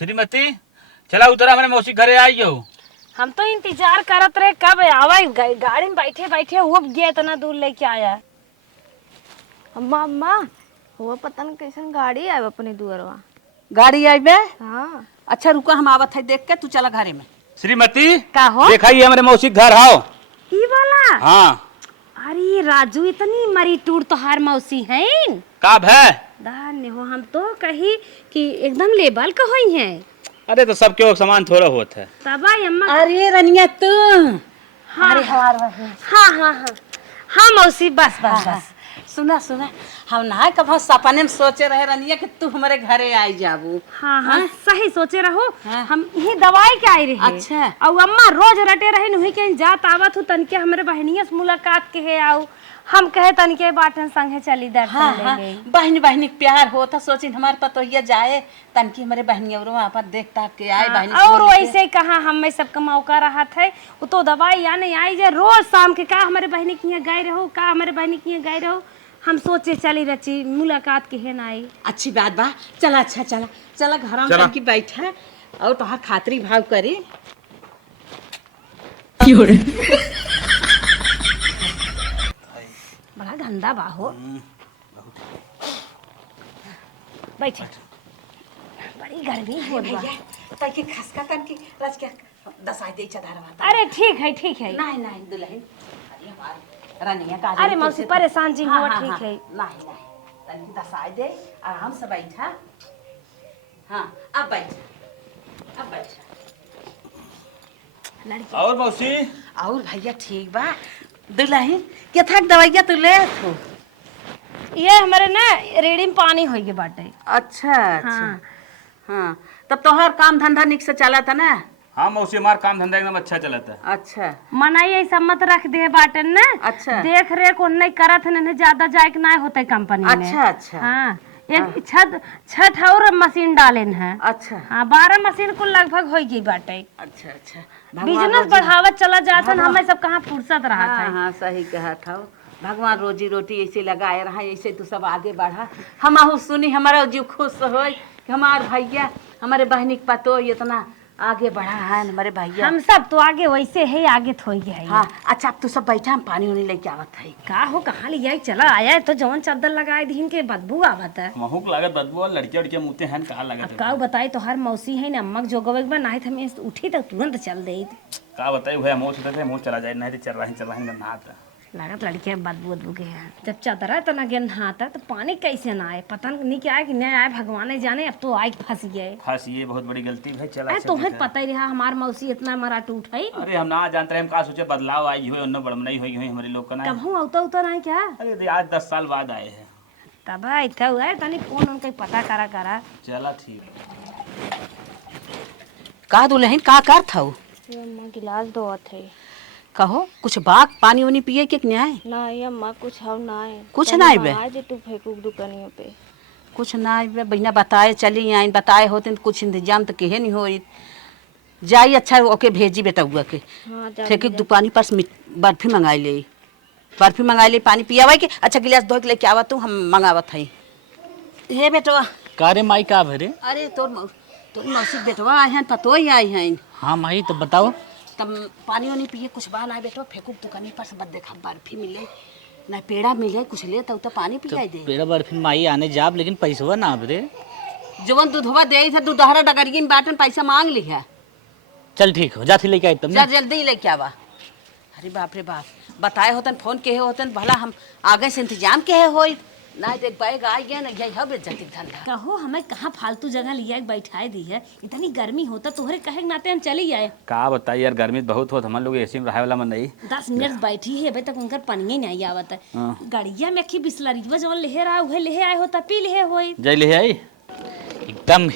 श्रीमती चला उतरा हमारे मौसी घरे आई हो। हम तो इंतजार करत रहे कब आवा, गाड़ी में बैठे बैठे वो गया इतना दूर लेके आया। अम्मा अम्मा वो पता नहीं कैसन गाड़ी आए अपने दुआरवा। गाड़ी आई बे? हाँ अच्छा रुका, हम आवत है देख के, तू चला घरे में। श्रीमती का हो देखा ही हमारे मौसी घर आओ। ई वाला? हाँ अरे राजू इतनी मरी टूर तो हार मौसी है कब है? दान हो, हम तो कही कि एकदम लेबल का होई है। अरे तो सबके सामान थोड़ा होता है। तबा अम्मा। अरे रनिया तू। हाँ अरे हमार बहू। हाँ हाँ हाँ हाँ मौसी बस बस बस। सुना सुना, हम ना कब सपने में सोचे रहे रनिया कि तू हमारे घरे आई जाबू। हाँ हाँ सही सोचे रहो। हाँ। हम यही दवाई के आई रहे। अच्छा। और अम्मा रोज रटे रहे नहीं कहीं जात आवत हो तनके हमारे बहनिया से मुलाकात के है आओ। हम कहे तनके बाटन संगे चली दर्शन हाँ हाँ, लेंगे। बहनी बहनी प्यार होता, सोची हमारे पतोहिया जाए तनकी हमारे बहनी और वहाँ पर देख ताक के आए। बहनी और वैसे कहा हमें सबका मौका रहा था वो तो दवाई आने आई जाए रोज शाम के। का हमारे बहनी की यहाँ गए रहो, का हमारे बहनी की यहाँ गए रहो। हम सोचे चली रची मुलाकात के है ना आई। अच्छी बात बा, चला अच्छा चला चला घर चला। में की बैठा और तुहार खातरी भाव करी। बड़ा गंदा बाहो। बैठे, बड़ी गर्मी हो रही है। ताकि खसका तन की रच के दसाई दे चदारवा। अरे ठीक है ठीक है। नहीं नहीं दुल्हन, अरे हमारी रनिया का। अरे मौसी परेशान जी हो, ठीक है। नहीं नहीं, तन की दसाई दे, आराम से बैठा। हाँ अब बैठ, अब बैठ। लड़की और मौसी और भैया ठीक बा? दुल्हन के थक दवाइया तू ले तू। ये हमारे ना रेडी में पानी हो गए बाटे। अच्छा अच्छा। हाँ। हाँ तब तोहर काम धंधा निक से चला था ना? हाँ मौसी हमारा काम धंधा एकदम अच्छा चलता है। अच्छा मनाई ऐसा मत रख दे बाटन ना। अच्छा। देख रेख नहीं करत है ना, ज्यादा जाए ना होते कंपनी में। अच्छा अच्छा। हाँ एक छठ और मशीन डालेन है। अच्छा हाँ 12 मशीन को लगभग हो गई बाटे। अच्छा अच्छा। बिजनेस बढ़ावत चला जाता है, हमें सब कहाँ फुर्सत रहा हाँ था। हाँ सही कहा था। भगवान रोजी रोटी ऐसे लगाए रहा, ऐसे तू सब आगे बढ़ा। हम सुनी हमारा जीव खुश हो कि हमार भैया हमारे बहनी के पतो इतना आगे बढ़ा है हमारे भैया। हम सब तो आगे वैसे है, आगे थो गया है। हाँ अच्छा, अब तू सब बैठा, हम पानी उनी लेके आवत है। का हो कहाँ लिया चला आया है तो जवन चादर लगाए दिन के बदबू आवत है। महूक लागत बदबू और लड़के उड़के मुते हैं कहाँ लागत है। का बताई तो हर मौसी है ना अम्मक जोगवे में नहीं था, मैं उठी तो तुरंत चल दे। का बताई भाई मोह सोचते थे मोह चला जाए, नहीं तो चल रहा है नहाता। लागत लड़के बदबू बदबू के हैं। जब चादर है तो ना गेन नहाता तो पानी कैसे ना आए, पता नहीं क्या आए कि नहीं आए, भगवान जाने। अब तो आए फंस गए। खास ये बहुत बड़ी गलती भाई। चला अरे तुम्हें पता ही रहा हमार मौसी इतना मरा टूट है। अरे हम ना जानते रहे, हम कहा सोचे बदलाव आई हुई उन बड़मनाई हुई हुई हमारे लोग का ना। कब हूँ अवता उतर आए क्या? अरे आज 10 साल बाद आए हैं। तब इतना हुआ है तनी फोन उनका पता करा। चला ठीक। का दुल्हन का कर था? अम्मा गिलास धोत है। कहो कुछ बाग पानी उनी पिए के न्याय? ना ये अम्मा कुछ हम ना है। कुछ ना है बे? आज तू फेंकू दुकानियों पे। कुछ ना बे बहिना, बताए चली आई, बताए होते तो कुछ इंतजाम तो कहे नहीं हो जाई। अच्छा ओके भेजी बेटा हुआ के। हाँ ठेके दुकानी पर बर्फी मंगाई ले, बर्फी मंगाई ले, पानी पियावा के। अच्छा गिलास धो के लेके आवा तू, हम मंगावत है। हे बेटवा कारे माई का भरे? अरे तोर मौसी बेटवा आए हैं, पतो ही आई हैं। हाँ माई तो बताओ। तब पानी वानी पिए कुछ बात ना बेटवा, फेंकू दुकानी पर सब देखा बर्फी मिले ना पेड़ा मिले कुछ ले तो पानी पियाई दे। पेड़ा बर्फी माई आने जाब, लेकिन पैसवा ना भरे। जवन दूधवा दे था दूधहरा डगरियन बाटन पैसा मांग ली है। चल ठीक हो, जाती लेके आई तब जा जल्दी लेके आवा। अरे बाप रे बाप, बताए होतन फोन के होतन भला हम आगे से इंतजाम के होई ना। देख बैग आ गया ना, यही हो बेइज्जती धंधा। कहो हमें कहाँ फालतू जगह लिया बैठाए दी है। इतनी गर्मी होता तुम्हारे कहे नाते हम चली जाए। का बताइए यार, गर्मी बहुत होत, हम लोग एसी में रहे वाला मन नहीं। 10 मिनट बैठी है अभी तक उनका पानी नहीं आवत है। गड़िया में अखी बिस्लरिया जवन लेहे रहा उहे लेहे आए होता पी लेहे होई। जय ले आई एकदम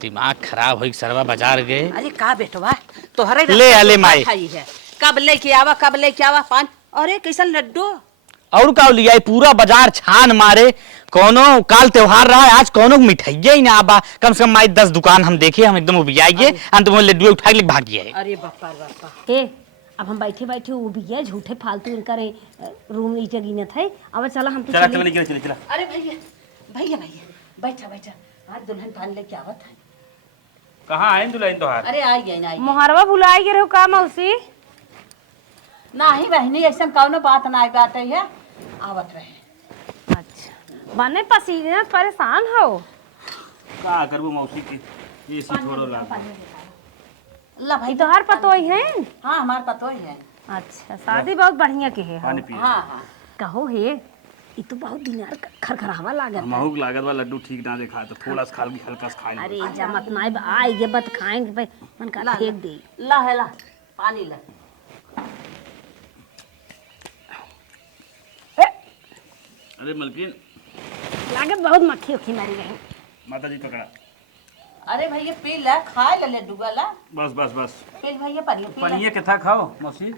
दिमाग खराब हो सरवा बाजार गए। अरे का बेटवा तोहरे ले आले माई है, कब लेके आवा पान। अरे कैसा लड्डू और का लिया पूरा बाजार छान मारे। कोनो काल त्योहार रहा है, आज कोनो मिठाइया ही ना आबा। कम से कम माई 10 दुकान हम देखे, हम एकदम उबियाइए अंत में लड्डू उठा के भाग गए। अरे बापा बापा। ए अब हम बैठे बैठे वो भी है झूठे फालतू इनका रूम नीचे गिनत है। अब चला हम तो चला चला निकल चला चला। अरे भैया भैया भैया बैठा बैठा, आज दुल्हन पानी लेके आवत है। कहाँ आइन दुल्हन तोहार? अरे आई गई ना मोहरवा भुलाई रहो का मौसी? नहीं बहनी ऐसा कौनो बात ना बात है आवत रहे। अच्छा बने पसीने परेशान हो? का करबो मौसी की एसी छोड़ो ला। ला भाई तोहार पतोई है? हाँ हमार पतो ही है। अच्छा शादी बहुत बढ़िया के है। पानी पी। हाँ हाँ कहो हे ई तो बहुत दिनार खरखरावा लागत है। महूक लागत बा लड्डू ठीक ना देखा तो थोड़ा सा खा ली हल्का सा खा अरे जमत नाई आई ये बत खाएंगे भाई मन का ला, फेंक दे। ला है ला पानी ला। अरे मलकिन लागत बहुत मक्खी उखी मरी गई। माता जी पकड़ा। अरे भैया पी ला खाए ला लड्डू वाला। बस बस बस पी भैया पी ला। पनिए के था खाओ मौसी।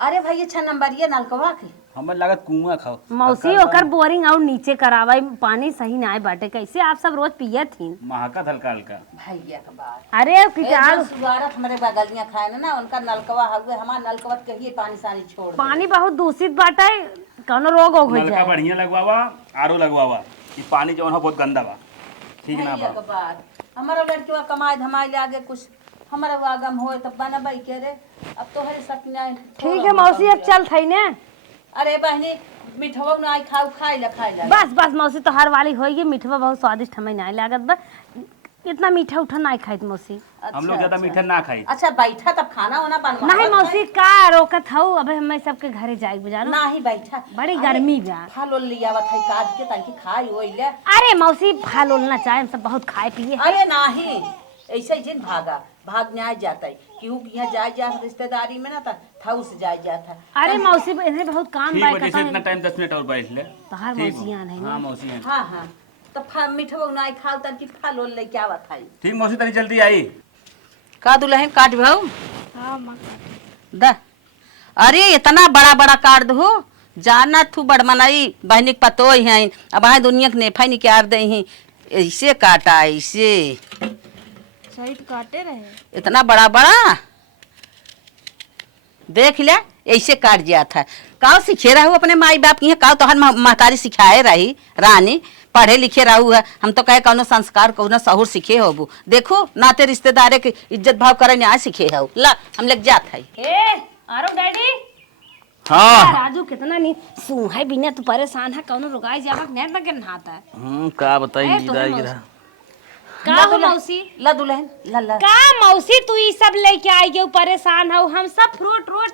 अरे भैया 6 नंबर ये नलकवा के हमें लागत कुआं खाओ। मौसी ओकर बोरिंग और नीचे करावाई पानी सही ना आए बाटे कैसे आप सब रोज पियत थी? महाकत हल्का हल्का। भैया का बात। अरे ए, कीटाणु जो सुगारत हमारे बगलियां खाए ना उनका नलकवा हुए हमार नलकवा के ही पानी सानी छोड़ दे। पानी बहुत दूषित बाटे कौनो रोग हो नलका जाए। बढ़िया लगवावा आरो लगवावा। ये पानी जो है बहुत गंदा बा ठीक ना भैया बा। का बात हमारा लड़कियों कमाए धमाए आगे कुछ हमारा वागम होए तब बना भाई के रे अब तो हरे सपना ठीक है मौसी अब चल थई ने। अरे बहनी मिठवा ना आई खाई ला बस बस मौसी तो हर वाली होगी मिठवा बहुत स्वादिष्ट हमें नहीं लागत बा इतना मीठा उठा नहीं खाई मौसी। हम लोग ज्यादा मीठा ना खाई। अच्छा बैठा तब खाना वाना बनवा नहीं मौसी का रोकत हूँ अब हमें सबके घरे जाए बुझानो नहीं बैठा बड़ी गर्मी बा। फल उल लिया था काट के ताकि खाई ओइले। अरे मौसी फल उलना चाहे हम सब बहुत खाए पिए। अरे नहीं ऐसे ही जिन भाग न्याय जाता है क्यों यहाँ जाए जा रिश्तेदारी में ना था से जाए जाता। अरे मौसी इन्हें बहुत काम ठीक बा है जैसे इतना टाइम 10 मिनट और बैठ ले। तहार ठीक मौसी आन है हाँ मौसी है। हाँ हाँ तो मिठवा ना खाओ ताकि फल उल लेके आवत है। ठीक मौसी तनी जल्दी आई। का दुल्हन काट भाऊ द अरे इतना बड़ा बड़ा काट दो जाना तू बड़ मनाई बहनी के पतो ही है अब आए दुनिया के नेफा निकाल दे ही ऐसे काटा ऐसे सही तो काटे रहे। इतना बड़ा बड़ा देख ले ऐसे काट दिया था। काव सीखे रहू अपने माई बाप की काव तोहर महतारी सिखाए रही रानी पढ़े लिखे रहू है हम तो कहे कौनो संस्कार कौनो सहूर सीखे होबू देखो नाते रिश्तेदारे के इज्जत भाव करे ना सीखे हो ला हम लेके जात है। ए आरो डैडी हाँ राजू कितना नहीं सूहा बिना तू परेशान है कौनो रुकाई जावक नेट ना के नहाता है। का बताई ए, तोहर गिरा का हो मौसी? ला दुल्हन ला का मौसी तू ई सब लेके आई गयो परेशान हो हम सब फ्रूट रोट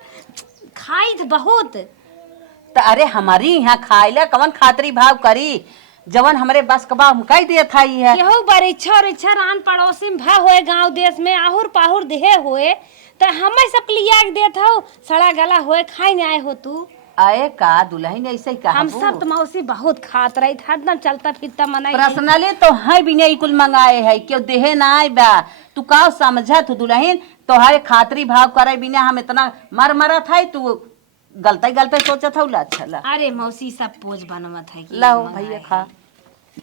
खाई थ बहुत। तो अरे हमारी यहाँ खाइला कवन खातरी भाव करी जवन हमरे बस कबा हम कह दिया था ही है। केहू बरिच्छा और इच्छा रान पड़ोसी में भा होए गांव देश में आहुर पाहुर देहे होए तो हमें सब लिया के देत हो सड़ा गला होए खाई नहीं आए हो तू। आए का दुल्हन ऐसे ही कहा हम सब तो मौसी बहुत खात रही था एकदम चलता फिरता मनाई। पर्सनली तो है भी नहीं कुल मंगाए है क्यों देहे ना आए बा तू का समझा तू दुल्हन तोहारे खातरी भाव करे बिना हम इतना मर मरा था तू गलते सोचा था उला अच्छा ला। अरे मौसी सब पोज बनवत है कि लाओ भैया खा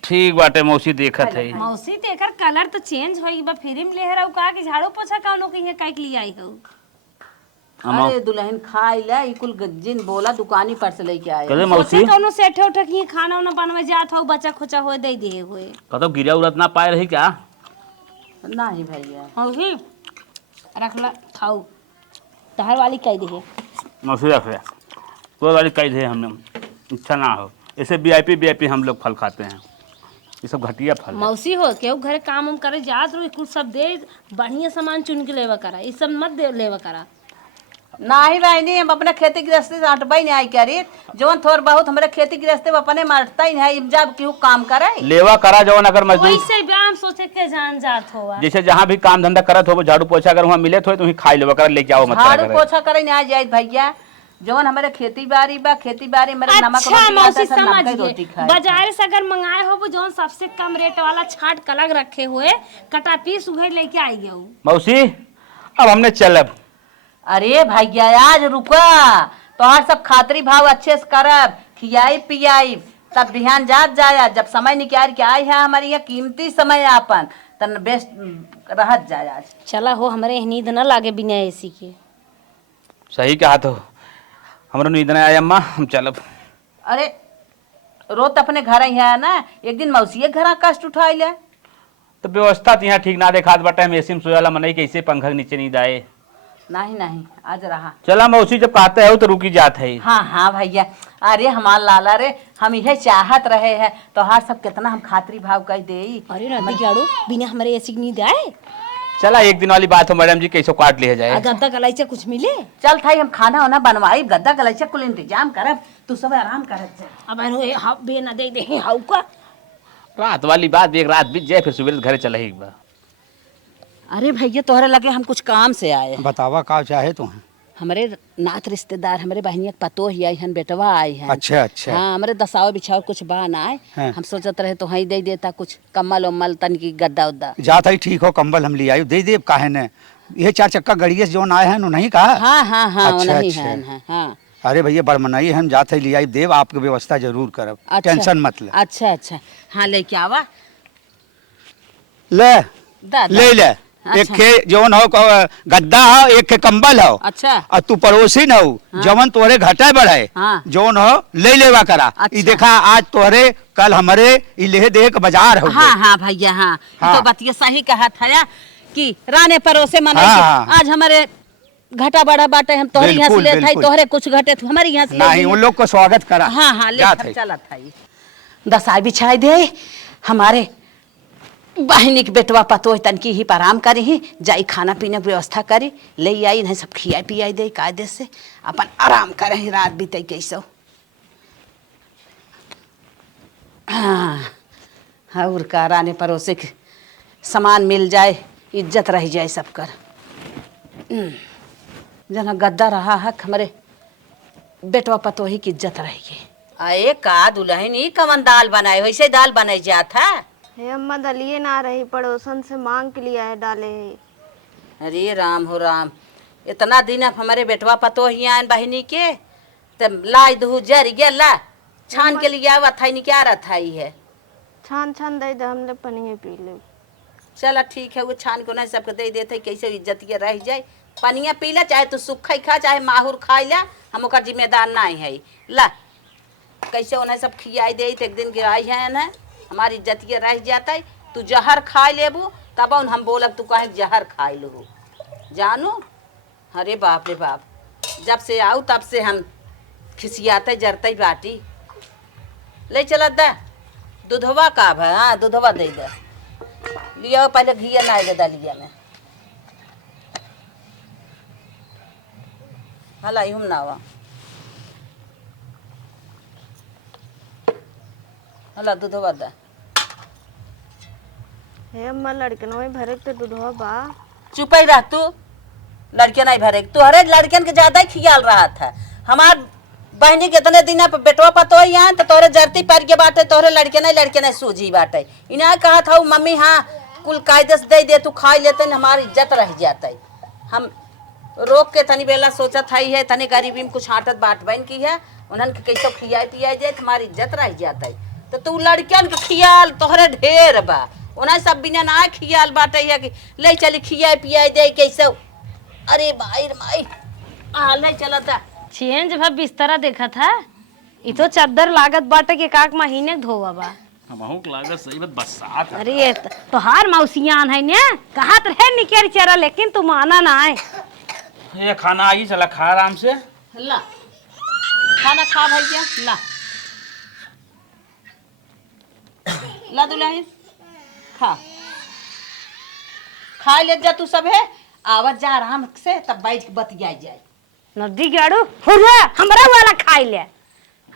ठीक बाटे मौसी देखत है। मौसी तो एकर कलर तो चेंज होई बा फिर में ले रहू का कि झाड़ू पोछा कौनो के यहाँ काट लिया आई हो। अरे दुल्हन खाई ला ई कुल जिन बोला दुकानी पर से लेके आए। कदे मौसी सोचे कौनो सेठे उठे की खाना उना बनवे जात हो बच्चा खुचा हो दे दे हुए। कतो गिरा उरत ना पाए रही क्या? नहीं भैया मौसी रखला खाऊ तहर वाली कह दे मौसी रख ले कोई वाली कही दे हमने इच्छा ना हो ऐसे वीआईपी हम लोग फल खाते हैं ये सब घटिया फल है। मौसी हो केहू घरे काम उम करे जात रहो कुछ सब दे बढ़िया सामान चुन के लेवा करा ये सब मत दे लेवा करा। नहीं बहनी हम अपने खेती गृहस्थी से हटबा ही नहीं करी जवन थोड़ बहुत हमारे खेती गृहस्थी में अपने मरता ही है जब क्यों काम करे लेवा करा जवन अगर मजदूर वैसे व्यायाम सोचे के जान जात होवा जैसे जहाँ भी काम धंधा करत हो झाड़ू पोछा अगर वहाँ मिले तो वहीं खाई लेवा कर लेके आओ मत करा झाड़ू करे। पोछा करे नहीं जाए भैया जवन हमारे खेती बाड़ी बा खेती बाड़ी मेरे नमक अच्छा रोटी मौसी खाता है, सब नमक समझ रोटी गए खाए। बाजार से अगर मंगाए हो वो जो सबसे कम रेट वाला छाट कलग रखे हुए कटा पीस उघे लेके आई गए। मौसी अब हमने चलब। अरे भैया आज रुका तोहार सब खातरी भाव अच्छे से करब खियाई पियाई तब बिहान जात जाया जब समय निकाल के आई है हमारी यहाँ कीमती समय आपन तन बेस्ट रहत जाए आज। चला हो हमारे नींद न लागे बिना एसी के। सही कहा तो हमारा नींद नहीं आया अम्मा हम चलब। अरे रोत अपने घर ही है ना एक दिन मौसी घर कष्ट उठाई ले तो व्यवस्था तो यहाँ ठीक ना देखा बाटे, हम एसी में सोयाला मनई कैसे पंखा के नीचे नहीं दाए। नहीं नहीं आज रहा। चला मौसी जब कहते हो तो रुकी जात है। हाँ हाँ भैया, अरे हमार लाला रे, हम यह चाहत रहे हैं तो हर सब कितना हम खातरी भाव कर दे। अरे नदी गाड़ो बिना हमारे ऐसी नींद आए। चला एक दिन वाली बात हो मैडम जी, कैसे काट लिया जाए। गद्दा गलाइचा कुछ मिले। चल थाई हम खाना वाना बनवाई, गद्दा गलैचा कुल इंतजाम करब, तू सब आराम करत जा। अब हाउ बे ना दे दे हाउ का। रात वाली बात एक रात बीत जाए फिर सुबह घरे चला ही एक बार। अरे भैया तोहरे लगे हम कुछ काम से आए। बतावा का चाहे तो हैं। हमारे नाथ रिश्तेदार हमारे बहनिया पतो ही आई हन, बेटवा आई है। अच्छा अच्छा। हाँ हमारे दसाव बिछाव कुछ बा ना आए। हाँ। हम सोचत रहे तो वहीं दे देता कुछ कम्बल उम्मल तन की गद्दा उद्दा। जात है ठीक हो, कंबल हम ले आयु दे दे काहे ने। ये 4 चक्का गड़िए से जो आए हैं नहीं कहा। हाँ हाँ हाँ अच्छा, नहीं अच्छा। है हाँ। अरे भैया बड़मनाई हम जात है ले आई देव, आपकी व्यवस्था जरूर करब। अच्छा। टेंशन मत ले। अच्छा अच्छा हाँ लेके आवा। ले दा, दा। ले ले। अच्छा। एक के जवन हो गद्दा हो, एक के कंबल हो। अच्छा और तू पड़ोसी न हो। जवन तोहरे घटे बढ़े हाँ। जवन हो ले लेवा करा। अच्छा। ई देखा आज तोहरे कल हमारे ई लेहे देह के बाजार हो। हाँ हाँ भैया हाँ, हाँ। तो बतिया सही कहा था कि राने परोसे मन हाँ। आज हमारे घटा बड़ा बाटे, हम तोहरे यहाँ से बिल्कुल, ले था, बिल्कुल। तोहरे कुछ घटे तू हमारे यहाँ से ले नहीं लिए। उन लोग को स्वागत करा। हाँ हाँ ले जात हम है। चला था। दसाई बिछाई दे, हमारे बहनी के बेटवा पतो तन की ही आराम करी ही जाई, खाना पीने की व्यवस्था करी, ले आई नहीं सब खियाई पियाई दे कायदे से, अपन आराम करे ही रात बीते कैसो। हाँ और का राने परोसे के सामान मिल जाए, इज्जत रह जाए सब कर। जना गद्दा रहा है हमारे बेटवा पतो ही की इज्जत रहेगी। अरे का दुल्हन ही कवन दाल बनाए, वैसे दाल बनाई जाता है। हे अम्मा दलिए ना रही, पड़ोसन से मांग के लिए आए डाले है। अरे राम हो राम, इतना दिन अब हमारे बेटवा पतो ही आन बहनी के तब लाई दू जर गेला छान के लिए आवा था, क्या रहा है। छान छान दे दे, हमने पनिए पी ले। चला ठीक है, वो छान को नहीं सबके दे देते, कैसे इज्जत ये रह जाए। पनिया पी ला, चाहे तू सुखा खा चाहे माहुर खाई ला, हम ओकर जिम्मेदार नहीं है। ला कैसे उन्हें सब खियाई दे, एक दिन गिराई है ना, हमारी इज्जत ये रह जाता है। तू जहर खा लेबू तब हम बोलब तू कहे जहर खाई लो जानू। अरे बाप रे बाप, जब से आऊ तब से हम खिसियाते जरते बाटी। ले चला दा दूधवा का है। हाँ दूधवा दे दे लिया, पहले घिया ना दे दलिया में। हला यूं ना हुआ, हला दूधवा दा। हे अम्मा लड़कनों में भरे तो दूधवा बा। चुप ही रह तू, लड़के नहीं भरे तुहरे लड़कियन के ज्यादा ही ख्याल रहा था। हमार बहनी के इतने दिन पे बेटवा पतो यहाँ तो तोहरे जरती पैर के बाटे, तोहरे लड़के नहीं सूझी बाटे। इन्हें कहा था मम्मी हाँ कुल कायदे से दे तू खा लेते न, हमारी इज्जत रह जाते। हम रोक के तनी बेला सोचा था ही है, तनी गरीबी में कुछ आटत बाट बन की है, उन्हन के कैसे खियाई पियाई जाए, हमारी इज्जत रह जाता है। तो तू लड़कियन के खियाल तोहरे ढेर बा, उन्हें सब बिना ना खियाल बाटे है कि ले चली खियाई पियाई दे कैसे। अरे भाई माई आ ले चला था। चेंज भा बिस्तरा देखा था, ये तो चादर लागत बाटे के काक महीने धोवा बा। हमहू के लागत सही बात बरसात है। अरे तो हार मौसियान है ने कहा तो है निकेर चरा, लेकिन तुम आना ना है। ये खाना आई, चला खा आराम से। ला खाना खा भैया, ला ला दुल्हन खा, खा ले जा तू सब है। आवत जा आराम से तब बैठ के बतियाई जाए। नदी गाड़ू हुआ हमरा वाला खाई ले,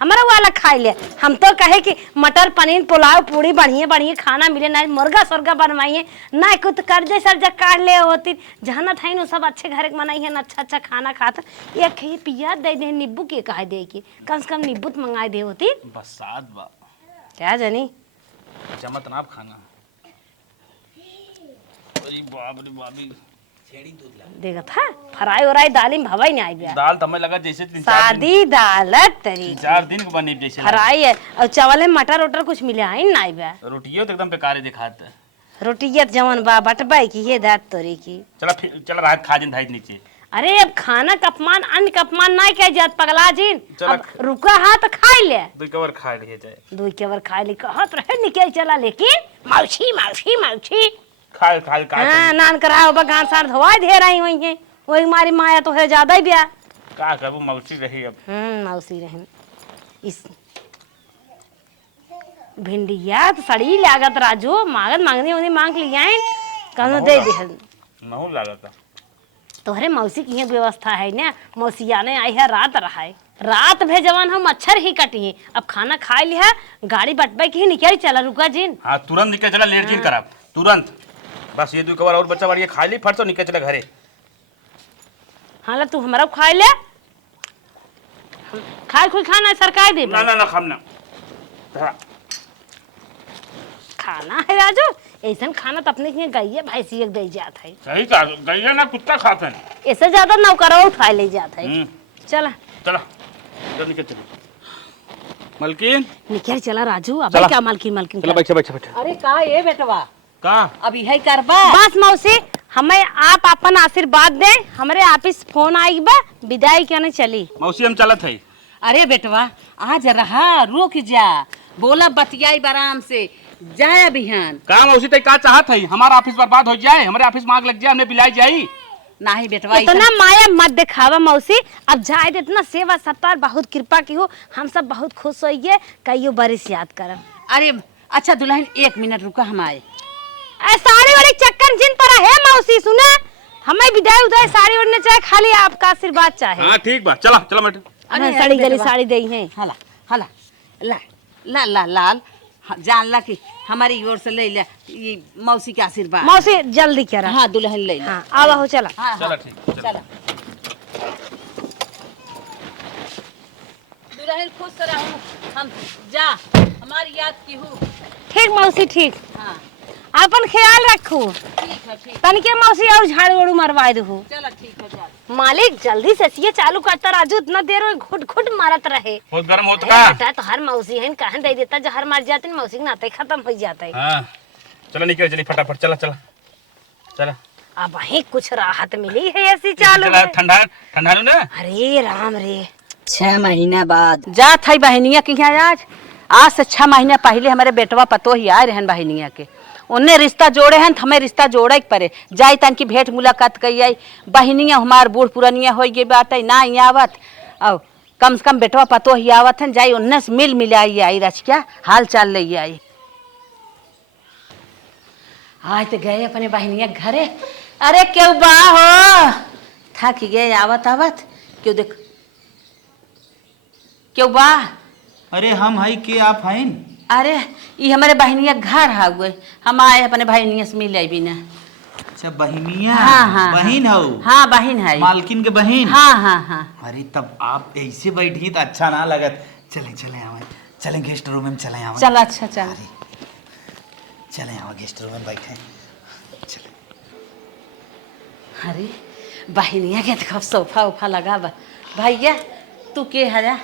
हमरा वाला खाई ले। हम तो कहे कि मटर पनीर पुलाव पूरी बढ़िया बढ़िया खाना मिले, ना मुर्गा सुर्गा बनवाइए, ना कुछ कर्जे सर्जा काट ले होती। जहाँ ना ठाई सब अच्छे घर मनाई है ना, अच्छा अच्छा खाना खाता। एक ही पिया दे दे नींबू के कहे दे कि कम से कम नींबू तो मंगाई दे होती। बरसात बा क्या जानी जमत ना खाना। अरे बाप रे बाबी, देखा था फ्राई उराई दाली में भवाई नहीं आई गया। दाल तमें लगा जैसे 3-4 दिन सादी दालत तरी 4 दिन को बनी जैसे फ्राई है, और चावल में मटर उटर कुछ मिले आई ना आई बा। रोटियो तो एकदम बेकार दिखाते। रोटियत जवन बा बटबाई की ये दात तोरी की। चला फिर चला रात खा जिन धाइत नीचे। अरे अब खाना का अपमान अन्न का अपमान ना क्या जात पगला जी। चला। अब रुका हा तो खाई ले, दो कवर खा लिए जाए। दो केवर खाई ले कहत रहे निकल चला, लेकिन मौसी मौसी मौसी खा खा खा हाँ नान करा होगा गांड सार धोवाई दे रही हुई है, वही मारी माया तो है ज्यादा ही ब्याह। का कबू मौसी रही अब। मौसी रहे इस भिंडिया तो सड़ी लागत राजू, मांगत मांगनी उन्हें मांग लिया कहूँ दे दे महू लागत। तोहरे मौसी की व्यवस्था है ना, मौसिया ने आई है रात रहा है, रात भे जवान हम मच्छर ही कटी, अब खाना खा लिया गाड़ी बटबे की निकल चला रुका जिन। हाँ तुरंत निकल चला, लेट जिन करा तुरंत, बस ये 2 कवर और बच्चा वाली खा ली फट तो निकल चला घरे। हाँ तू हमारा खा ले, खाए खुद खाना सरकार दे ना ना ना खाना खाना है राजू, ऐसा खाना तो अपने के गई है भैंसी एक दे जात है, सही कहा, गईया ना कुत्ता खाते हैं। ऐसे ज्यादा नौकरा उठा ले जात है। चला चला चल निकल चल मलकिन, निकल चला राजू, अब चला। क्या मालकिन मालकिन चलो बैठे बैठे बैठे। अरे का ये बेटवा का अब यही करबा? बस मौसी हमें आप अपन आशीर्वाद दें, हमारे ऑफिस फोन आई बा विदाई करने चली। मौसी हम चलत है। अरे बेटवा आज रहा, रुक जा, बोला बतियाई आराम से, जाया बिहान। का मौसी तय का चाहत है हमारा ऑफिस बर्बाद हो जाए, हमारे ऑफिस में आग लग जाए, हमें बिलाई जाई। नहीं बेटवा इतना माया मत दिखावा मौसी, अब जाए तो इतना सेवा सत्कार बहुत कृपा की हो, हम सब बहुत खुश होइए, कईयो बरिस याद करब। अरे अच्छा दुल्हन 1 मिनट रुका, हम आए। साड़ी वाली चक्कर जिन पर है मौसी, सुना हमें विदाई उदाई साड़ी ओढ़ने चाहे, खाली आपका आशीर्वाद चाहे। हाँ ठीक बा, चला चला बैठे। अरे साड़ी गली साड़ी दई है। हला हला ला ला ला लाल, जान ला कि हमारी ओर से ले ले ये मौसी के आशीर्वाद। मौसी जल्दी करा। हाँ दुल्हन ले ले। हाँ आवा हो चला। हाँ चला हाँ ठीक चला। दुल्हन खुश रहो, हम जा, हमारी याद की हूँ। ठीक मौसी ठीक, हाँ अपन ख्याल रखू, ठीक है ठीक, तनिके मौसी और झाड़ू वाड़ू मरवा दू। चलो ठीक है जा। मालिक जल्दी से सिए चालू करता राजू, इतना देर में घुट घुट मारत रहे। बहुत गर्म होता अरे का। बेटा तो हर मौसी है कहाँ दे देता, जहर मार जाते मौसी के नाते खत्म हो जाता है। हाँ चला निकल चली फटाफट, चला चला चला। अब वही कुछ राहत मिली है ऐसी चालू चला में। ठंडा ठंडा लू ना। अरे राम रे, 6 महीना बाद जा थी बहनिया के यहाँ। आज से 6 महीना पहले हमारे बेटवा पतो ही आए रहन बहनिया के, उन्हें रिश्ता जोड़े हैं, हमें रिश्ता जोड़े के परे जाए तन की भेंट मुलाकात कई आई। बहनिया हमार बूढ़ पुरानिया हो गई बात है ना ही आवत, और कम से कम बेटवा पतो ही आवत है, जाई उन्हें से मिल मिलाई आई, रच क्या हाल चाल ले आई। आज तो गए अपने बहनिया घरे। अरे क्यों बा हो, थक गए आवत आवत, क्यों देख क्यों बा। अरे हम हई के आप हईन? अरे ये हमारे बहनिया घर है हुए, हम आए अपने बहनिया से मिले भी ना। अच्छा बहनिया। हाँ, हाँ, बहन हो? हाँ बहन है। मालकिन के बहन? हाँ हाँ हाँ। अरे तब आप ऐसे बैठी तो अच्छा ना लगत। चले चले आवे, चले गेस्ट रूम में चले आवे। चल अच्छा चल। चले आवे गेस्ट रूम में बैठे। चले। अरे बहनिया के तो सोफा उफा लगा बा। भैया तू के हरा?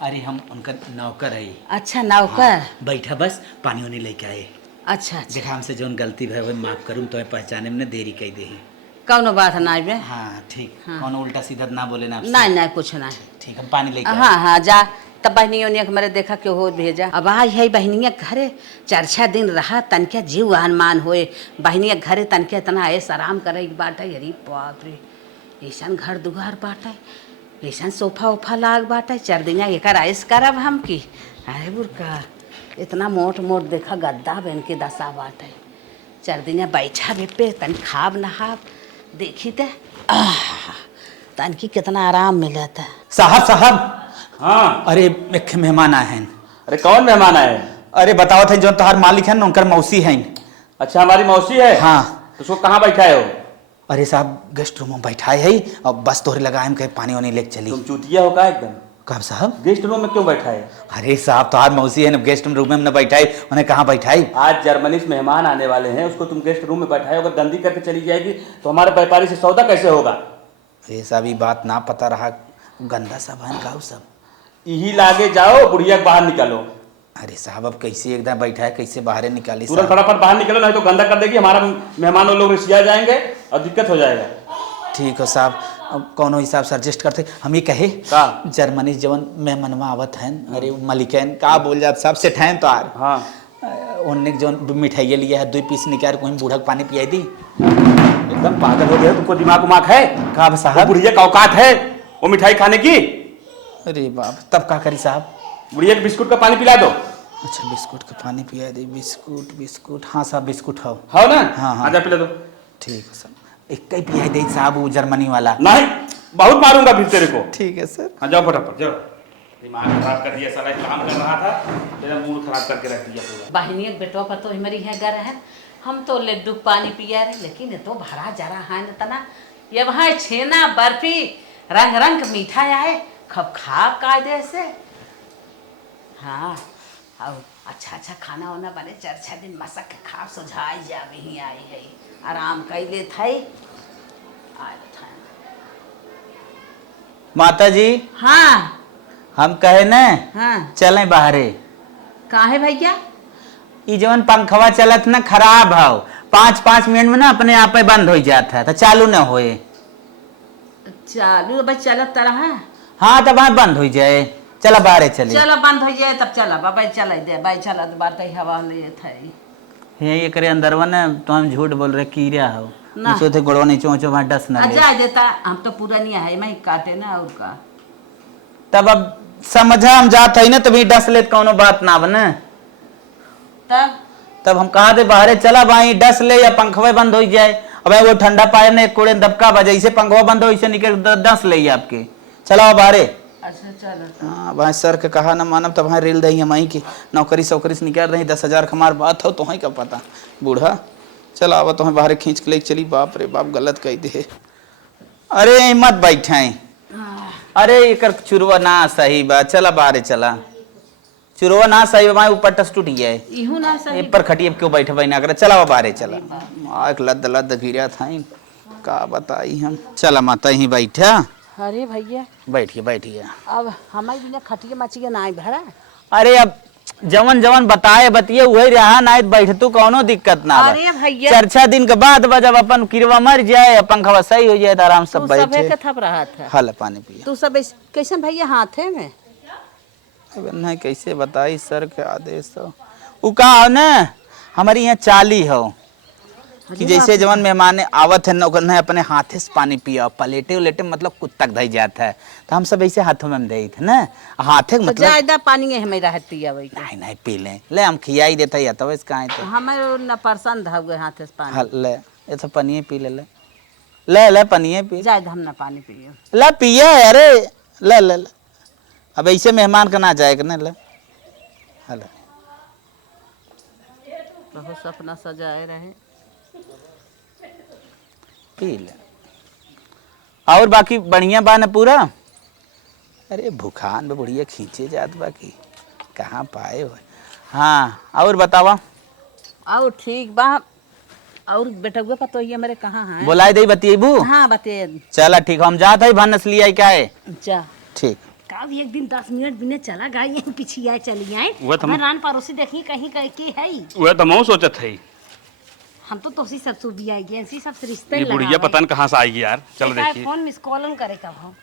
अरे हम उनका नौकर है। अच्छा नौकर। बैठा बस पानी वानी लेके आए। अच्छा अच्छा, देखा हमसे जो गलती भय वो माफ करूँ, तो पहचाने में देरी कही दे। कौनो बात ना बे। हाँ ठीक। हाँ। कौन उल्टा सीधा ना बोले ना आपसे। नहीं नहीं कुछ ना। ठीक, हम पानी लेके आए। हाँ हाँ जा, तब बहनियों ने हमारे देखा क्यों हो भेजा। अब आई है बहनिया घरे, 4-6 दिन रहा, तनके जीव मान होए। बहनिया घरे तनके इतना ऐस आराम करे बाटे, अरे बाप रे, ऐसा घर दुआर बाटे, ऐसा सोफा उफा लाग बाटे। 4 दिन एक ऐस करब हम की। अरे बुरका इतना मोट मोट देखा गद्दा बन के दशा बाटे। 4 दिन बैठा बे पे तन खाब नहाब देखी ते तन की कितना आराम मिला था। साहब साहब। हाँ अरे एक मेहमान आए हैं। अरे कौन मेहमान आए? अरे बताओ थे जो तोहार मालिक है ना, उनकर मौसी है। अच्छा हमारी मौसी है। हाँ। तो उसको कहाँ बैठाए हो? अरे साहब गेस्ट रूम में बैठाए है, और बस तोहरे लगा हम कहीं पानी वानी लेके चली। तुम चूतिया हो का एकदम? कब साहब? गेस्ट रूम में क्यों बैठाए? अरे साहब तोहार मौसी है ना, गेस्ट रूम में न बैठाई, उन्हें कहाँ बैठाई? आज जर्मनी से मेहमान आने वाले हैं, उसको तुम गेस्ट रूम में बैठाए, अगर गंदी करके चली जाएगी तो हमारे व्यापारी से सौदा कैसे होगा? ये साहब ये बात ना पता रहा, गंदा सब है का सब। यही लागे जाओ, बुढ़िया के बाहर निकालो। अरे साहब अब कैसे एकदम बैठा है, कैसे बाहर निकाली तुरंत साहब? फटाफट बाहर निकलो, नहीं तो गंदा कर देगी, हमारा मेहमान लोग रिसिया जाएंगे और दिक्कत हो जाएगा। ठीक हो साहब, अब कोनो हिसाब से एडजस्ट करते हम ये कहे का जर्मनी जवन मेहमानवा आवत हैं अरे मलिकैन का बोल जात सब सेठ हैं तो आर हाँ उनने जो मिठाई लिया है 2 पीस निकाल कोई बूढ़ा के पानी पियाई दी। एकदम पागल हो गया, तुमको दिमाग उमाग है? का वो साहब? बुढ़िया का औकात है वो मिठाई खाने की? अरे बाप, तब का करी साहब? बुढ़िया के बिस्कुट का पानी पिला दो। अच्छा बिस्कुट का पानी पिया दे। बिस्कुट बिस्कुट हाँ साहब बिस्कुट हो। हाँ ना? हाँ, हाँ। आजा पिला दो। ठीक है सर, एक ही पिया दे साहब वो जर्मनी वाला। नहीं, बहुत मारूंगा फिर तेरे को। ठीक है सर। हाँ जाओ फटाफट जाओ। दिमाग खराब कर दिया, साला काम कर रहा था मेरा मूड खराब करके रख दिया पूरा। बहनियत बेटवा पर तो हमारी है घर है, हम तो लड्डू पानी पिया रहे, लेकिन ये तो भरा जा रहा है न तना। ये वहाँ छेना बर्फी रंग रंग मीठा आए खब खा कायदे से। हाँ अब अच्छा अच्छा खाना वाना बने 4-6 दिन मसक के खा सुझाई जावे ही आई है, आराम कैले थे आए थे। माता जी हाँ हम कहे न हाँ चलें बाहरे। काहे भैया? ये जवन पंखवा चलत ना खराब हो, 5-5 मिनट में ना अपने आप ही बंद हो जाता है तो चालू न होए। चालू बस चलत रहा। हाँ तब वहाँ बंद हो जाए, चला बाहरे चले। चलो बंद हो जाए तब चला बाबा चल दे भाई चला बात हवा ले थई। ये करे अंदरवा ना तो हम झूठ बोल रहे कीड़ा हो ना। सोते गोड़वा नहीं चोचो वहाँ डस ना ले। जा देता हम तो पूरा नहीं है मैं काटे ना और का। तब अब समझा हम जात है ना तभी डस ले कोनो बात ना बने। तब हम कहा दे बाहरे चला भाई डस ले या पंखवा बंद हो जाए। अब वो ठंडा पाए ने कोड़े दबका बजे इसे पंखवा बंद हो इसे निकल डस ले आपके। चला बाहरे। अच्छा चलो। हाँ भाई सर के कहा ना मानब तब वहाँ रेल दही हमारी की नौकरी सौकरी से निकाल रही 10,000 हमार बात हो तो वहीं का पता बूढ़ा। चला अब तो बाहर खींच के ले चली। बाप रे बाप गलत कह दे। अरे मत बैठे। अरे एक चुरवा ना सही बा। चला बाहरे चला। चुरवा ना सही बा ऊपर टस टूट गया है। इहू ना सही। पर खटिए क्यों बैठे भाई ना करे। चला बाहरे चला। एक लद लद घिरा था का बताई हम। चला माता यहीं बैठा। अरे भैया बैठिए बैठिए। अब हमारे बिना खटिया मचिए ना भरा। अरे अब जवन जवन बताए बतिए वही रहा ना बैठ तू कोनो दिक्कत ना बा। अरे भैया 4-6 दिन के बाद जब अपन किरवा मर जाए पंखवा सही हो जाए तो आराम से तू बैठे। सबे के थप रहा था। हल पानी पिए। तू सब कैसन भैया हाथे में? अब नहीं कैसे बताई सर के आदेश हो। उ का हो ना हमारी यहाँ चाली हो कि जैसे जवन मेहमान आवत है न अपने हाथे से पानी पिया पलेटे उलेटे मतलब कुत्ता धई जाता है तो हम सब ऐसे हाथों में दे थे ना हाथे तो मतलब ज्यादा पानी है हमें रहती है वही। नहीं नहीं पी ले हम खियाई देता या तो इसका है तो हमारे न पसंद हुए हाथे से पानी। हाँ, ले ये तो पनिए पी ले पनिए पी ज्यादा हम ना पानी पियो। ले पिए। अरे ले ले ले अब ऐसे मेहमान का ना जाएगा ना ले हेलो बहुत सपना सजाए रहे। पी ले और बाकी बढ़िया बा ना पूरा। अरे भूखान में बुढ़िया खींचे जात बाकी कहाँ पाए हो। हाँ और बतावा। और ठीक बा। और बेटा हुआ पतो ये मेरे कहाँ है? बोलाई दे बतिएबू। हाँ बते। चला ठीक हम जाते ही भानस लिया क्या है। जा ठीक का भी एक दिन 10 मिनट बिना चला गए यहीं पीछे आए चली आए। वह तो मैं रान पड़ोसी देखी कहीं कहीं की है। वह तो मैं सोचत है हम तो तोसी सब सुबी आई गए ऐसी सब रिश्ते ये बुढ़िया पता नहीं कहाँ से आएगी यार। चल देखिए। फोन मिस कॉल करे कब हम।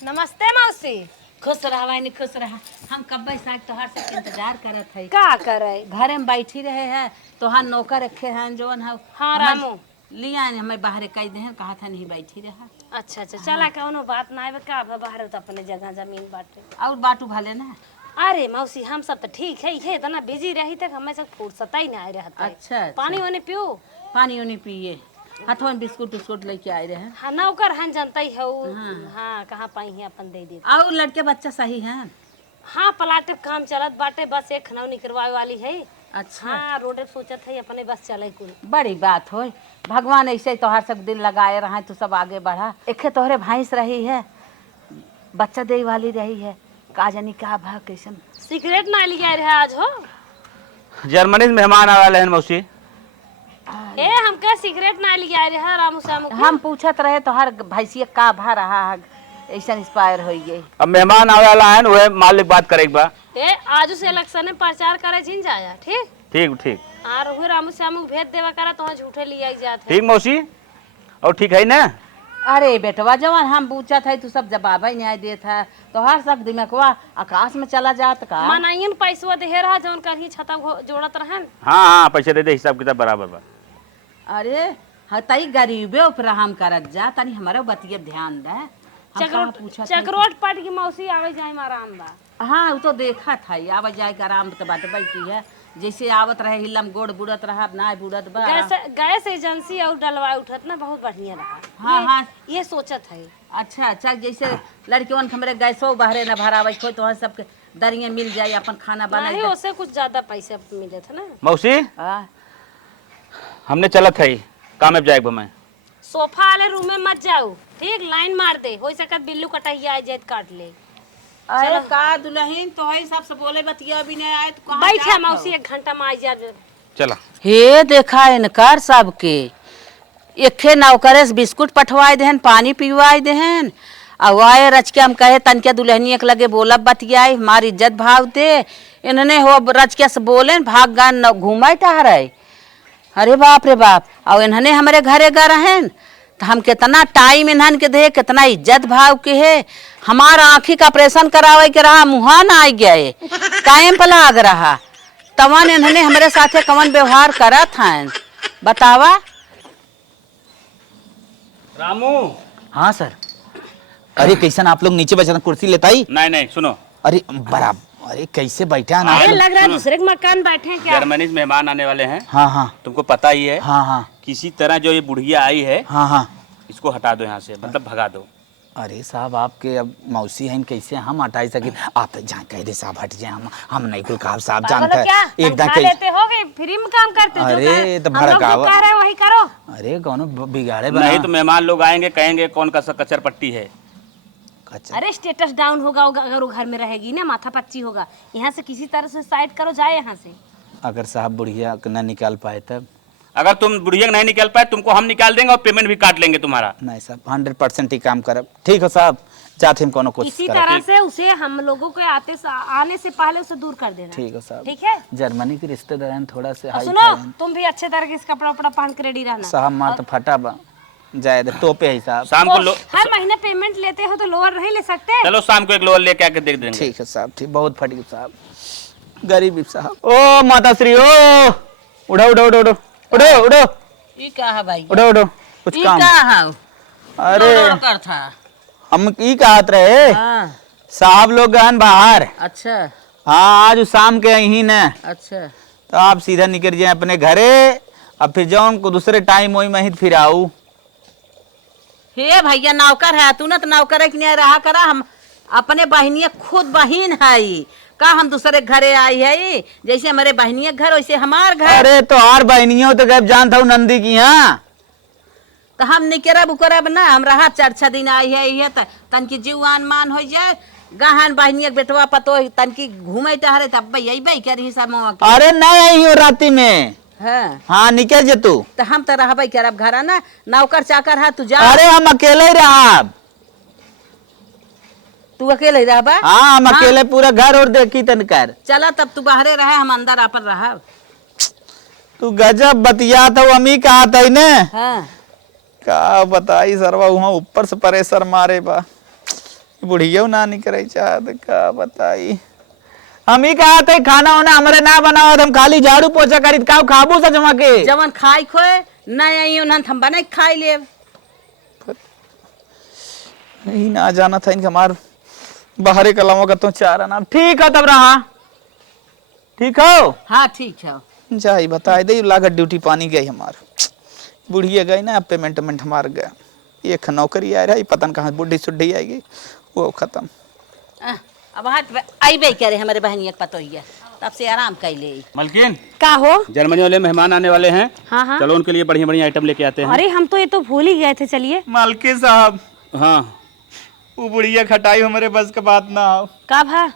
नमस्ते मौसी। खुश रहा वानी खुश रहा। हम कब साग तोहार से इंतजार करत है। का करे घरे में बैठी रहे हैं तोहार नौकर रखे हैं जो है। हाँ रामू लिया हमें बाहर कह दे कहा था नहीं बैठी रहा। अच्छा अच्छा चला कौनो बात ना है का बाहर तो अपने जगह जमीन बाटे। और बाटू भले ना। अरे मौसी हम सब तो ठीक है ये इतना बिजी रही तक हमें सब फुर्सत ही नहीं रहता है। अच्छा पानी वानी पियो। पानी उनी पिए हाथों में बिस्कुट उस्कुट लेके आए रहे। हाँ नौकर हन जनता ही है हाँ कहाँ पाई है अपन दे दे। और लड़के बच्चा सही है। हाँ पलाटे काम चलत बाटे बस एक खनौनी करवाए वाली है। अच्छा हाँ रोडे सोचत है अपने बस चले कुल। बड़ी बात हो भगवान ऐसे तोहार सब दिन लगाए रहा तू सब आगे बढ़ा। एक तोहरे भैंस रही है बच्चा दे वाली रही है का जानी का भा कैसन। सिगरेट ना लिया रहे आज हो। जर्मनी से मेहमान आ रहे हैं मौसी। ए हम क्या सिगरेट ना लिया रहे रामू सामू के? हम पूछत रहे तोहार भैंसिया का भा रहा है ऐसा इंस्पायर हो गई। अब मेहमान आवे वाला है वह मालिक बात करेगा बा। ए आजू से इलेक्शन में प्रचार करे जिन जाया ठीक ठीक ठीक और हुए रामू श्यामू भेज देवा करा तो झूठे लिया जाते। ठीक मौसी और ठीक है ना। अरे बेटवा जवान हम पूछा था तू सब जवाब ही नहीं देता है तो हर सब दिमागवा आकाश में चला जात का। मनाइयन पैसवा दे रहा जौन करही छता जोड़त रहन। हाँ हाँ पैसे दे दे, हिसाब किताब बराबर बा। अरे हतई गरीबे ऊपर हम करत जा तनी हमारा बतिया ध्यान दे। चक्रोट पट की मौसी आवे जाए आराम बा। हाँ वो तो देखा था आवा जाए का आराम तो बात की है जैसे आवत रहे हिलम गोड़ बुड़त रहा ना बुड़त बा। गैस एजेंसी और डलवा उठत ना बहुत बढ़िया रहा। हाँ हाँ ये सोचत है। अच्छा अच्छा जैसे लड़कियों हमारे गैसो बहरे न भरावे खोई तो वहाँ सबके दरिया मिल जाए अपन खाना नहीं बना। उससे कुछ ज्यादा पैसे मिले थे ना। मौसी हमने चलत है काम में जाए मैं। सोफा वाले रूम में मत जाओ ठीक, लाइन मार दे हो सकत बिल्लू कटैया आ जाए काट ले। अरे का दुल्हन तो है सबसे बोले बतिया भी नहीं आए तो कहाँ बैठे जात मौसी हो? 1 घंटा में आ जा। चला हे देखा इनकार सबके एके नौकरे से बिस्कुट पठवाए देहन पानी पिवाए देहन और आए रच के हम कहे तनके दुल्हनिया के लगे बोलब बतियाए हमारी इज्जत भाव दे इन्होंने हो रच के से बोले भाग गान घूमे टहरे। अरे बाप रे बाप और इन्होंने हमारे घरे गा रहें तो हम कितना टाइम इन्हन के दे कितना इज्जत भाव के है। हमारा आँखी का ऑपरेशन करावे के रहा मुहान आ गए कायम पर लाग रहा तवन इन्होंने हमारे साथे कवन व्यवहार करा था बतावा। रामू। हाँ सर। अरे कैसन आप लोग नीचे बचा कुर्सी लेता ही? नहीं नहीं सुनो। अरे बराबर। अरे कैसे बैठा ना? अरे लग रहा है दूसरे के मकान बैठे हैं क्या? जर्मनी से मेहमान आने वाले हैं। हाँ हाँ तुमको पता ही है। हाँ हाँ किसी तरह जो ये बुढ़िया आई है हाँ हाँ। इसको हटा दो यहाँ से, मतलब भगा दो। अरे साहब आपके अब मौसी हैं कैसे हम हटाई सके? आप जहाँ कह दे साहब हट जाए हम नहीं कुल काम साहब जानता क्या है एकदम तनख्वाह लेते हो गए फ्री में काम करते जो अरे तो हम लोग जो भड़कावा। कह रहे हैं वही करो। अरे कौन बिगाड़े नहीं तो मेहमान लोग आएंगे कहेंगे कौन का कचर पट्टी है। अरे स्टेटस डाउन होगा अगर वो घर में रहेगी ना माथा पच्ची होगा। यहाँ से किसी तरह से साइड करो जाए यहाँ से। अगर साहब बुढ़िया न निकाल पाए तब? अगर तुम बुढ़िया नहीं निकाल पाए तुमको हम निकाल देंगे और पेमेंट भी काट लेंगे तुम्हारा। नहीं साहब 100% ही काम करब। ठीक हो साहब जाते हम कोनो कोशिश इसी करब। तरह से उसे हम लोगों के आने से पहले उसे दूर कर देना। ठीक हो साहब। ठीक है जर्मनी के रिश्तेदार हैं थोड़ा से और हाई सुनो फाई हैं। तुम भी अच्छे तरह के इस कपड़ा उपड़ा पहन के रेडी रहना। साहब मार तो फटा बा जाए दे टोपे है साहब। शाम को हर महीने पेमेंट लेते हो तो लोअर नहीं ले सकते? चलो शाम को एक लोअर लेके आके देख देंगे। ठीक है साहब ठीक बहुत फटी साहब गरीबी साहब। ओ माता श्री ओ उठो उठो उठो उठो उठो उठो ये क्या है भाई? उठो उठो कुछ ये काम। क्या है? अरे कर था। हम ई कहत रहे हाँ साहब लोग गहन बाहर। अच्छा हाँ आज शाम के यही न अच्छा तो आप सीधा निकल जाए अपने घरे अब फिर जौन को दूसरे टाइम वही में फिर आऊ। हे भैया नौकर है तू ना तो नौकर है कि नहीं रहा करा हम अपने बहनिया खुद बहन है का हम दूसरे घरे आई है जैसे हमारे बहनिया घर वैसे हमार घर। अरे तो और बहनियों तो गैप जानता हूँ नंदी की। यहाँ तो हम निकरब उकरब ना हम रहा 4-6 दिन आई है तन की जीवान मान हो जाए गहन बहनिया बेटवा पतो तन की घूमे टहरे तब भैया भाई कर सब। अरे नहीं आई हूँ राती में। हाँ हाँ निकल जे तू। तो हम तो रहबे करब घर ना नौकर चाकर है तू जा। अरे हम अकेले ही रहा। तू अकेले ही रहबा? हाँ हम अकेले पूरा घर और देखी तन कर। चला तब तू बाहरे रहे हम अंदर अपन रह। तू गजब बतिया था अमी कहा था ने। हाँ का बताई सरवा वहाँ ऊपर से प्रेशर मारे बा बुढ़िया ना नहीं करे चाहत का बताई। हम ही कहा थे खाना वाना हमारे ना बनाओ हम खाली झाड़ू पोछा करी का खाबू सजमा के जवन खाई खोए नहीं आई उन्हन हम बना के खाई ले। नहीं ना जाना था इनका हमार बाहर कलामों का तो चारा ना। ठीक हो तब रहा। ठीक हो हाँ ठीक है जाई बताए दे लागत ड्यूटी पानी गई हमार बुढ़िया गई ना पेमेंट हमार गया एक नौकरी आ रहा है पता नहीं कहाँ बुढ़ी सुड्ढी आएगी वो खत्म। अब हाथ आई बे करे हमारे बहनिया पतो ही है तब से आराम कर ले। मलकिन का हो? जर्मनी वाले मेहमान आने वाले हैं। हाँ हाँ चलो उनके लिए बढ़िया बढ़िया आइटम लेके आते हैं। अरे हम तो ये तो भूल ही गए थे। चलिए मालकिन साहब हाँ वो बुढ़िया खटाई हमारे बस के बात ना आओ। कब है?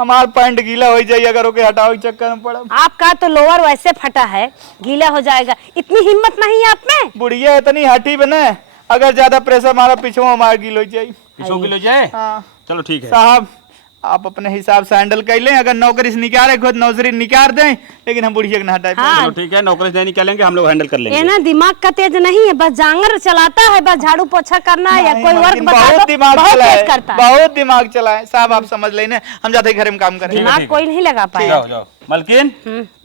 हमार पैंट गीला हो जाए अगर ओके हटाओ के चक्कर में पड़ा। आपका तो लोअर वैसे फटा है गीला हो जाएगा। इतनी हिम्मत नहीं है आप में? बुढ़िया इतनी हटी बने अगर ज्यादा प्रेशर मारा पीछे मार गील हो जाए। किसो किलो जाए। हाँ चलो ठीक है। साहब आप अपने हिसाब से हैंडल कर लें। अगर नौकरी से निकाले खुद नौकरी निकाल दें, लेकिन हम बुढ़िया के ना हटाए। चलो ठीक है, नौकरी से नहीं निकालेंगे, हम लोग हैंडल कर लेंगे। ये ना दिमाग का तेज नहीं है, बस जांगर चलाता है, बस झाड़ू पोछा करना है या कोई वर्क बता बहुत दो, दिमाग बहुत चला तेज है, करता है। बहुत दिमाग चला है साहब, आप समझ लेना। हम जाते हैं घर में काम करें। दिमाग कोई नहीं लगा पाया। जाओ जाओ मलकिन,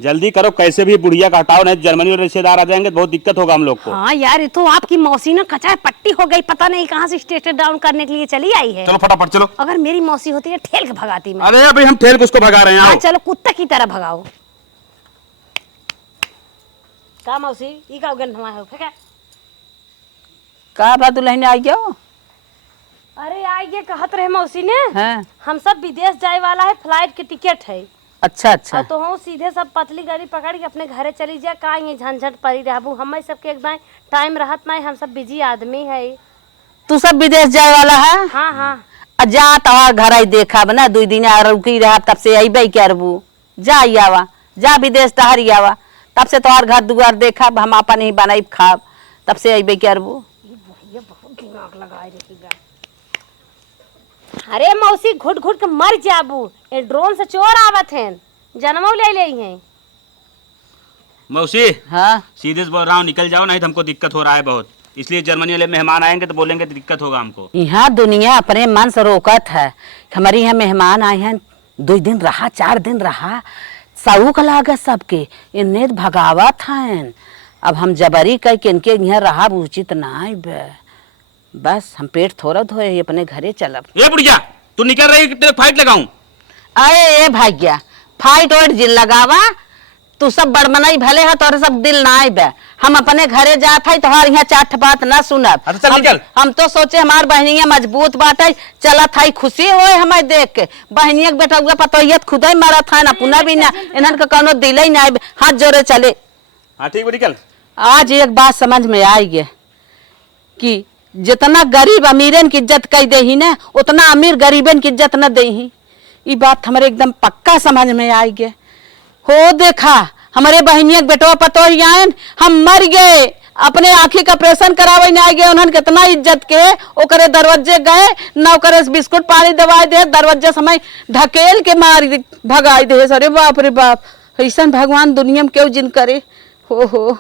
जल्दी करो, कैसे भी बुढ़िया का हटाओ, नहीं जर्मनी और रिश्तेदार आ जाएंगे, बहुत दिक्कत होगा हम लोग को। हाँ यार, ये तो आपकी मौसी ना कचार पट्टी हो गई, पता नहीं कहाँ से स्टेटस डाउन करने के लिए चली आई है। चलो फटाफट चलो। अगर मेरी मौसी होती है ठेल के भगाती मैं। अरे अभी हम ठेल को उसको भगा रहे हैं। हाँ आओ। चलो, कुत्ता की तरह भगाओ। का मौसी ई का उगन हमारा हो फेंका। का बात दुल्हन आई गयो? अरे आइए कहत रहे मौसी ने, हाँ। हम सब विदेश जाए वाला है, फ्लाइट के टिकट है। अच्छा अच्छा। और तो हम सीधे सब पतली गाड़ी पकड़ के अपने घरे चली जाए, का ये झंझट पड़ी रहबू, हम सबके एकदम टाइम रहत नहीं, हम सब बिजी आदमी है। तू सब विदेश जाए वाला है? हाँ हाँ। जा तोहार घर आई देखा बना, 2 दिन रुकी रहा, तब से अबे करबू। जा आवा, जा विदेश तहरी आवा, तब से तोहार घर दुआर देखा, हम अपन ही बनाई खाब, तब से अबे करबू। ये बहुत दिमाग लगाए रहेगा। अरे मौसी घुट घुट के मर जाबू, ये ड्रोन से चोर आवत हैं, जन्मों ले ले हैं। मौसी हाँ सीधे से बोल रहा हूँ, निकल जाओ, नहीं तो हमको दिक्कत हो रहा है बहुत, इसलिए जर्मनी वाले मेहमान आएंगे तो बोलेंगे तो दिक्कत होगा हमको। यहाँ दुनिया अपने मन से रोकत है। हमारे यहाँ मेहमान आए हैं, 2 दिन रहा, 4 दिन रहा, सऊक लागत सबके, इन्हें भगावत हैं। अब हम जबरी कह के इनके यहाँ रहा उचित नहीं बे। बस हम पेट थोड़ा धोए अपने घरे चलब। ए बुढ़िया, तू निकल रही है, तेरे फाइट लगाऊं? अरे ए भाग्या, फाइट और जिल लगावा, तू सब बड़मनाई भले है, तोरे सब दिल ना बे। हम अपने घरे जात है, तोहार यहाँ चाठ बात ना सुनब। अच्छा, चल निकल। हम तो सोचे हमार बहनिया मजबूत बात है, चलत है, खुशी होए हमें देख के। बहनिया के बेटा हुआ पतोहियत खुद ही मरत है ना, पुनः भी ना इन्हन के कोनो दिल ही ना, हाथ जोड़े चले। हाँ ठीक है, निकल। आज एक बात समझ में आई है कि जितना गरीब अमीरन की इज्जत कह दे ही ना, उतना अमीर गरीबन की इज्जत न दे ही। ये बात हमारे एकदम पक्का समझ में आई गए। हो देखा हमारे बहनिया बेटवा पतोही आयन, हम मर गए, अपने आँखी का ऑपरेशन करावे नहीं आ गए, उन्होंने कितना इज्जत के ओकरे दरवाजे गए, न ओकरे बिस्कुट पानी दवाई दे, दरवाजे समय ढकेल के मार भगाई दे। अरे बाप रे बाप, ऐसा भगवान दुनिया में क्यों जिन करे। हो